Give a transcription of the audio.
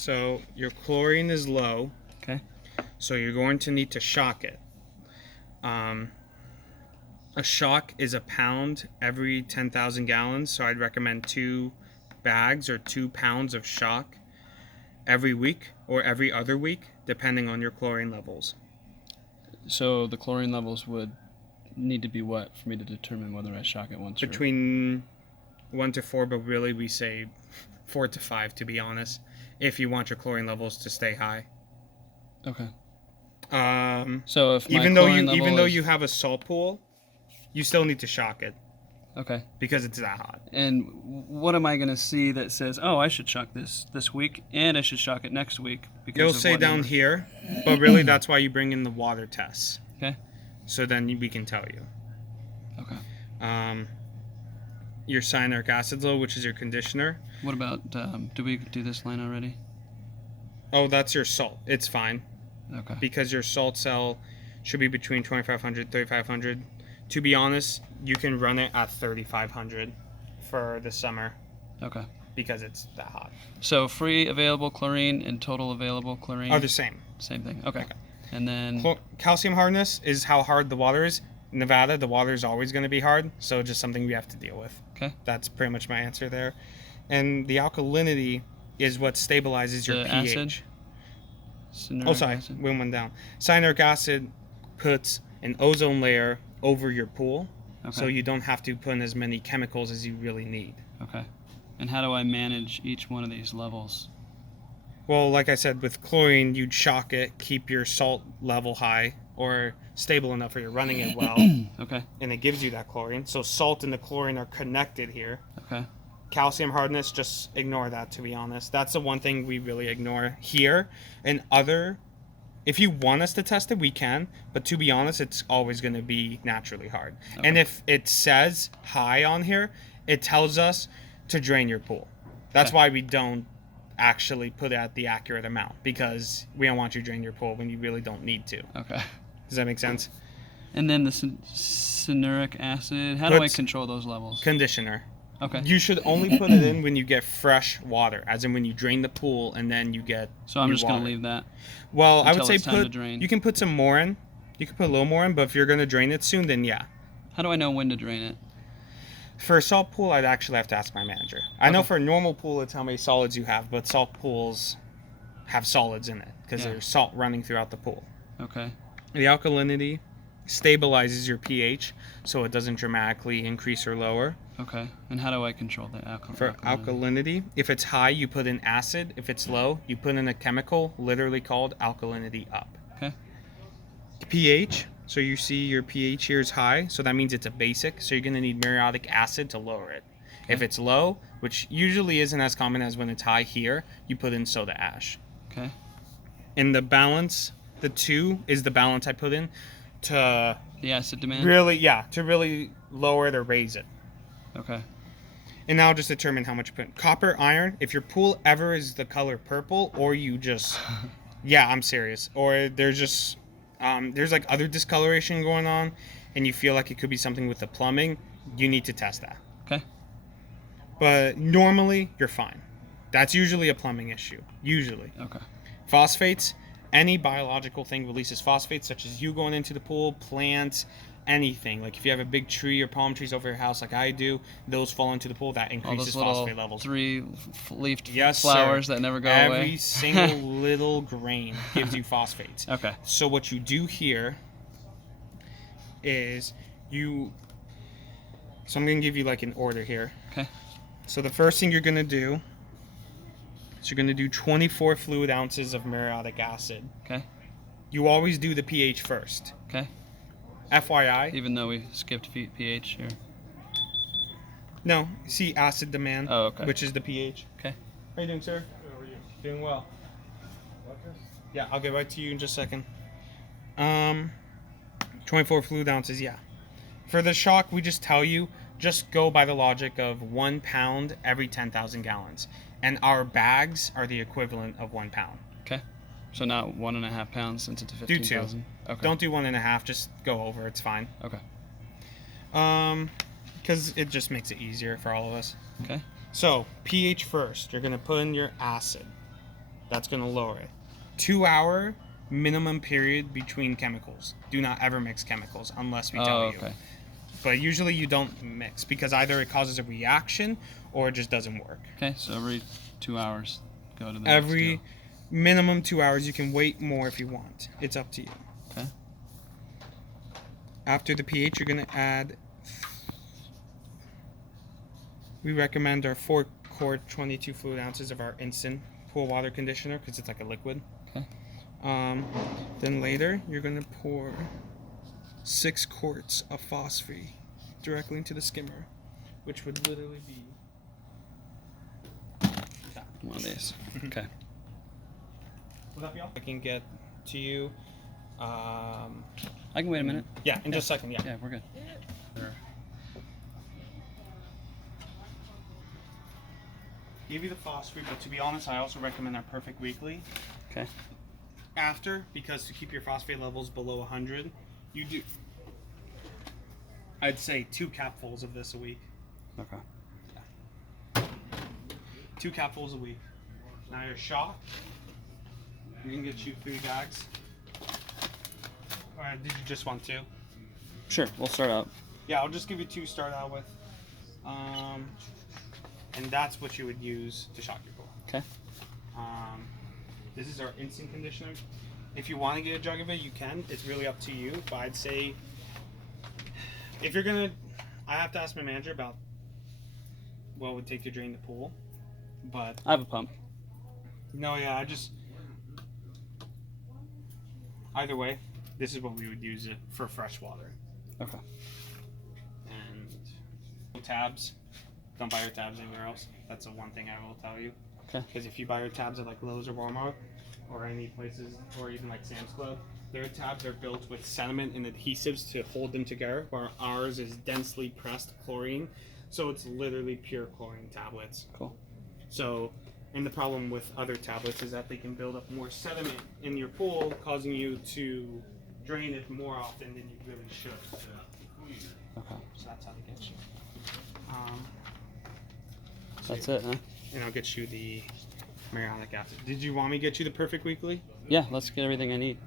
So your chlorine is low. Okay. So you're going to need to shock it. A shock is a pound every 10,000 gallons. So I'd recommend 2 bags or 2 pounds of shock every week or every other week, depending on your chlorine levels. So the chlorine levels would need to be what for me to determine whether I shock it once? Between 1 to 4, but really we say 4 to 5 to be honest, if you want your chlorine levels to stay high. Okay. So if my even though is... you have a salt pool, you still need to shock it. Okay. Because it's that hot. And what am I going to see that says, oh, I should shock this week and I should shock it next week? It'll say down here, but really that's why you bring in the water tests. Okay. So then we can tell you. Okay. Your cyanuric acid low, which is your conditioner. What about, do we do this line already? Oh, that's your salt. It's fine. Okay. Because your salt cell should be between 2,500 3,500. To be honest, you can run it at 3,500 for the summer. Okay. Because it's that hot. So free available chlorine and total available chlorine are the same. Same thing. Okay. And then calcium hardness is how hard the water is. In Nevada, the water is always going to be hard, so just something we have to deal with. Okay. That's pretty much my answer there. And the alkalinity is what stabilizes your pH. Acid? Acid. One down. Cyanuric acid puts an ozone layer over your pool, so you don't have to put in as many chemicals as you really need. Okay. And how do I manage each one of these levels? Well, like I said, with chlorine, you'd shock it, keep your salt level high or stable enough where you're running it well. Okay. And it gives you that chlorine. So salt and the chlorine are connected here. Okay. Calcium hardness, just ignore that, to be honest. That's the one thing we really ignore here. And if you want us to test it, we can. But to be honest, it's always going to be naturally hard. Okay. And if it says high on here, it tells us to drain your pool. That's why we don't actually put it at the accurate amount, because we don't want you to drain your pool when you really don't need to. Okay. Does that make sense? And then the cyanuric acid, how do I control those levels? Conditioner. Okay. You should only put it in when you get fresh water, as in when you drain the pool and then you get. So I'm just going to leave that. Well, I would say you can put some more in. You can put a little more in, but if you're going to drain it soon, then yeah. How do I know when to drain it? For a salt pool, I'd actually have to ask my manager. I know for a normal pool, it's how many solids you have, but salt pools have solids in it because there's salt running throughout the pool. Okay. The alkalinity stabilizes your pH so it doesn't dramatically increase or lower. Okay. And how do I control the alkalinity? For alkalinity, if it's high, you put in acid. If it's low, you put in a chemical literally called alkalinity up. Okay. pH, so you see your pH here is high, so that means it's a basic, so you're going to need muriatic acid to lower it. Okay. If it's low, which usually isn't as common as when it's high here, you put in soda ash. Okay. In the balance, the 2 is the balance I put in to the acid demand? To really lower it or raise it. Okay. And now just determine how much you put in. Copper, iron, if your pool ever is the color purple, or you just, I'm serious, or there's just, there's like other discoloration going on, and you feel like it could be something with the plumbing, you need to test that. Okay. But normally, you're fine. That's usually a plumbing issue. Usually. Okay. Phosphates, any biological thing releases phosphates, such as you going into the pool, plants, anything. Like if you have a big tree or palm trees over your house like I do, those fall into the pool, that increases phosphate levels. 3-leafed flowers sir. that never go away. Every single little grain gives you phosphates. Okay. So what you do here is so I'm going to give you like an order here. Okay. So the first thing you're going to do is you're going to do 24 fluid ounces of muriatic acid. Okay. You always do the pH first. Okay. FYI. Even though we skipped pH here. No, see acid demand. Oh, okay. Which is the pH. Okay. How you doing, sir? How are you? Doing well. What? Yeah, I'll get right to you in just a second. 24 fluid ounces, yeah. For the shock, we just tell you, just go by the logic of 1 pound every 10,000 gallons. And our bags are the equivalent of 1 pound. Okay. So not 1.5 pounds since it's a 15,000. Do 2. Okay. Don't do 1.5. Just go over. It's fine. Okay. Because it just makes it easier for all of us. Okay. So pH first. You're gonna put in your acid. That's going to lower it. 2-hour minimum period between chemicals. Do not ever mix chemicals unless we tell you. Okay. But usually you don't mix because either it causes a reaction or it just doesn't work. Okay, so every 2 hours, go to the Every next minimum 2 hours. You can wait more if you want. It's up to you. Okay. After the pH, you're going to add. We recommend our 4-quart, 22 fluid ounces of our instant pool water conditioner because it's like a liquid. Okay. Then later, you're going to pour 6 quarts of phosphate directly into the skimmer, which would literally be that. One of these. Okay. Will that be all? I can get to you. I can wait a minute. Yeah, in just a second. Yeah. Yeah, we're good. There. Give you the phosphate, but to be honest, I also recommend our Perfect Weekly. Okay. After, because to keep your phosphate levels below 100, you do. I'd say 2 capfuls of this a week. Okay. 2 capfuls a week. Now your shot, we can get you 3 bags. Or did you just want 2? Sure, we'll start out. Yeah, I'll just give you 2 to start out with. And that's what you would use to shock your pool. Okay. This is our instant conditioner. If you want to get a jug of it, you can. It's really up to you. But I'd say if you're gonna, I have to ask my manager about what it would take to drain the pool. But I have a pump. no, yeah, either way, this is what we would use it for fresh water. Okay. And tabs, don't buy your tabs anywhere else. That's the one thing I will tell you. Okay. Because if you buy your tabs at like Lowe's or Walmart or any places, or even like Sam's Club, their tabs are built with sediment and adhesives to hold them together, while ours is densely pressed chlorine. So it's literally pure chlorine tablets. Cool. So, and the problem with other tablets is that they can build up more sediment in your pool, causing you to drain it more often than you really should. Okay. So that's how to get you. That's it, huh? And I'll get you the Marionic acid. Did you want me to get you the Perfect Weekly? Yeah, let's get everything I need.